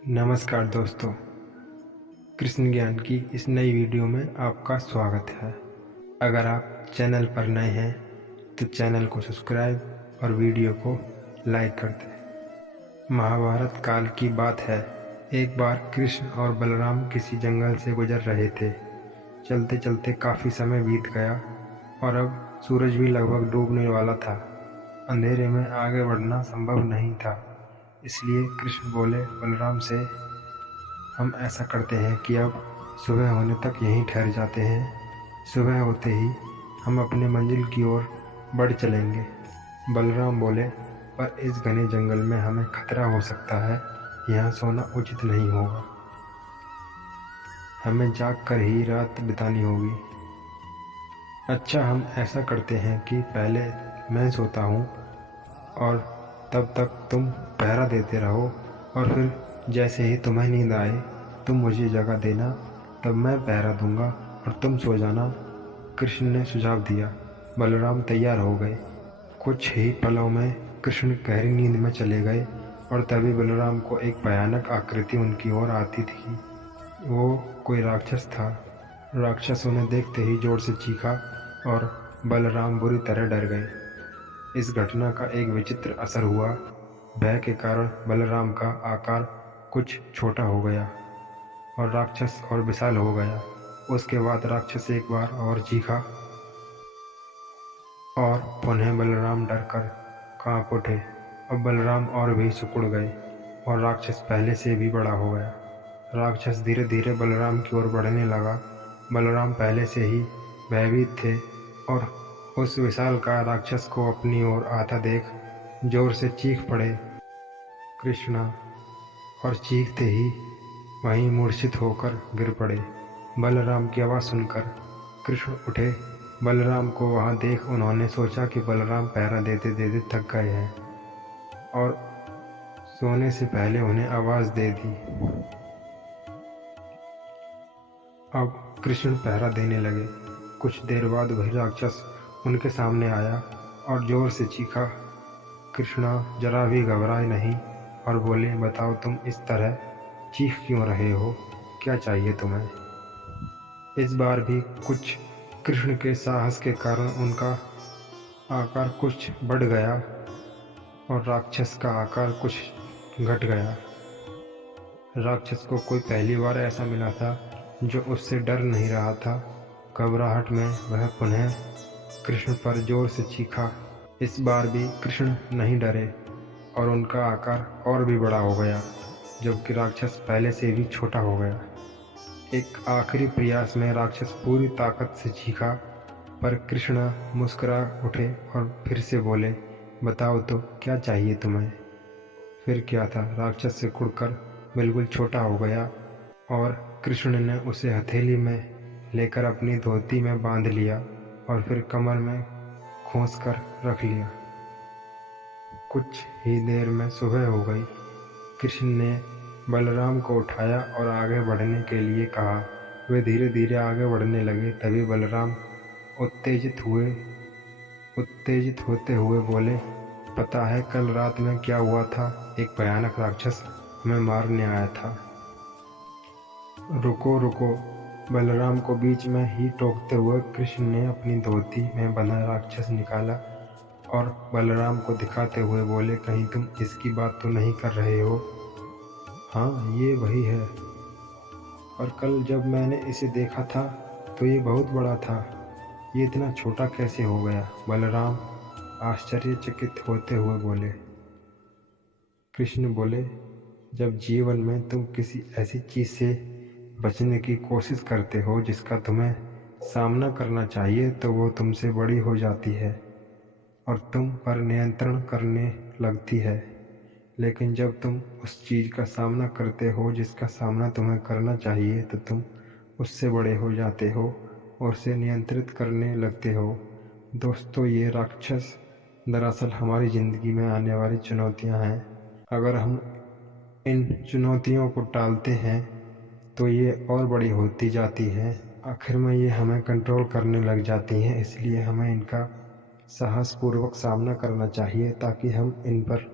नमस्कार दोस्तों, कृष्ण ज्ञान की इस नई वीडियो में आपका स्वागत है। अगर आप चैनल पर नए हैं तो चैनल को सब्सक्राइब और वीडियो को लाइक कर दें। महाभारत काल की बात है। एक बार कृष्ण और बलराम किसी जंगल से गुजर रहे थे। चलते चलते काफ़ी समय बीत गया और अब सूरज भी लगभग डूबने वाला था। अंधेरे में आगे बढ़ना संभव नहीं था। इसलिए कृष्ण बोले बलराम से, हम ऐसा करते हैं कि अब सुबह होने तक यहीं ठहर जाते हैं। सुबह होते ही हम अपने मंजिल की ओर बढ़ चलेंगे। बलराम बोले, पर इस घने जंगल में हमें खतरा हो सकता है। यहाँ सोना उचित नहीं होगा। हमें जाग कर ही रात बितानी होगी। अच्छा, हम ऐसा करते हैं कि पहले मैं सोता हूँ और तब तक तुम पहरा देते रहो, और फिर जैसे ही तुम्हें नींद आए तुम मुझे जगा देना, तब मैं पहरा दूंगा और तुम सो जाना। कृष्ण ने सुझाव दिया। बलराम तैयार हो गए। कुछ ही पलों में कृष्ण गहरी नींद में चले गए और तभी बलराम को एक भयानक आकृति उनकी ओर आती थी। वो कोई राक्षस था। राक्षस उन्हें देखते ही जोर से चीखा और बलराम बुरी तरह डर गए। इस घटना का एक विचित्र असर हुआ। भय के कारण बलराम का आकार कुछ छोटा हो गया और राक्षस और विशाल हो गया। उसके बाद राक्षस एक बार और चीखा और पुनः बलराम डर कर कांप उठे। अब बलराम और भी सिकुड़ गए और राक्षस पहले से भी बड़ा हो गया। राक्षस धीरे धीरे बलराम की ओर बढ़ने लगा। बलराम पहले से ही भयभीत थे और उस विशालकाय राक्षस को अपनी ओर आता देख जोर से चीख पड़े, कृष्णा, और चीखते ही वहीं मूर्छित होकर गिर पड़े। बलराम की आवाज़ सुनकर कृष्ण उठे। बलराम को वहां देख उन्होंने सोचा कि बलराम पहरा देते देते थक गए हैं और सोने से पहले उन्हें आवाज़ दे दी। अब कृष्ण पहरा देने लगे। कुछ देर बाद वही राक्षस उनके सामने आया और जोर से चीखा। कृष्णा जरा भी घबराए नहीं और बोले, बताओ, तुम इस तरह चीख क्यों रहे हो? क्या चाहिए तुम्हें? इस बार भी कुछ कृष्ण के साहस के कारण उनका आकार कुछ बढ़ गया और राक्षस का आकार कुछ घट गया। राक्षस को कोई पहली बार ऐसा मिला था जो उससे डर नहीं रहा था। घबराहट में वह पुनः कृष्ण पर जोर से चीखा। इस बार भी कृष्ण नहीं डरे और उनका आकार और भी बड़ा हो गया, जबकि राक्षस पहले से भी छोटा हो गया। एक आखिरी प्रयास में राक्षस पूरी ताकत से चीखा, पर कृष्ण मुस्कुरा उठे और फिर से बोले, बताओ तो क्या चाहिए तुम्हें? फिर क्या था, राक्षस सिकुड़कर बिल्कुल छोटा हो गया और कृष्ण ने उसे हथेली में लेकर अपनी धोती में बांध लिया और फिर कमर में खोस कर रख लिया। कुछ ही देर में सुबह हो गई। कृष्ण ने बलराम को उठाया और आगे बढ़ने के लिए कहा। वे धीरे धीरे आगे बढ़ने लगे। तभी बलराम उत्तेजित होते हुए बोले, पता है कल रात में क्या हुआ था? एक भयानक राक्षस हमें मारने आया था। रुको रुको, बलराम को बीच में ही टोकते हुए कृष्ण ने अपनी धोती में बंधा राक्षस निकाला और बलराम को दिखाते हुए बोले, कहीं तुम इसकी बात तो नहीं कर रहे हो? हाँ, ये वही है, और कल जब मैंने इसे देखा था तो ये बहुत बड़ा था। ये इतना छोटा कैसे हो गया? बलराम आश्चर्यचकित होते हुए बोले। कृष्ण बोले, जब जीवन में तुम किसी ऐसी चीज़ से बचने की कोशिश करते हो जिसका तुम्हें सामना करना चाहिए, तो वो तुमसे बड़ी हो जाती है और तुम पर नियंत्रण करने लगती है। लेकिन जब तुम उस चीज़ का सामना करते हो जिसका सामना तुम्हें करना चाहिए, तो तुम उससे बड़े हो जाते हो और उसे नियंत्रित करने लगते हो। दोस्तों, ये राक्षस दरअसल हमारी ज़िंदगी में आने वाली चुनौतियां हैं। अगर हम इन चुनौतियों को टालते हैं तो ये और बड़ी होती जाती हैं। आखिर में ये हमें कंट्रोल करने लग जाती हैं। इसलिए हमें इनका साहसपूर्वक सामना करना चाहिए ताकि हम इन पर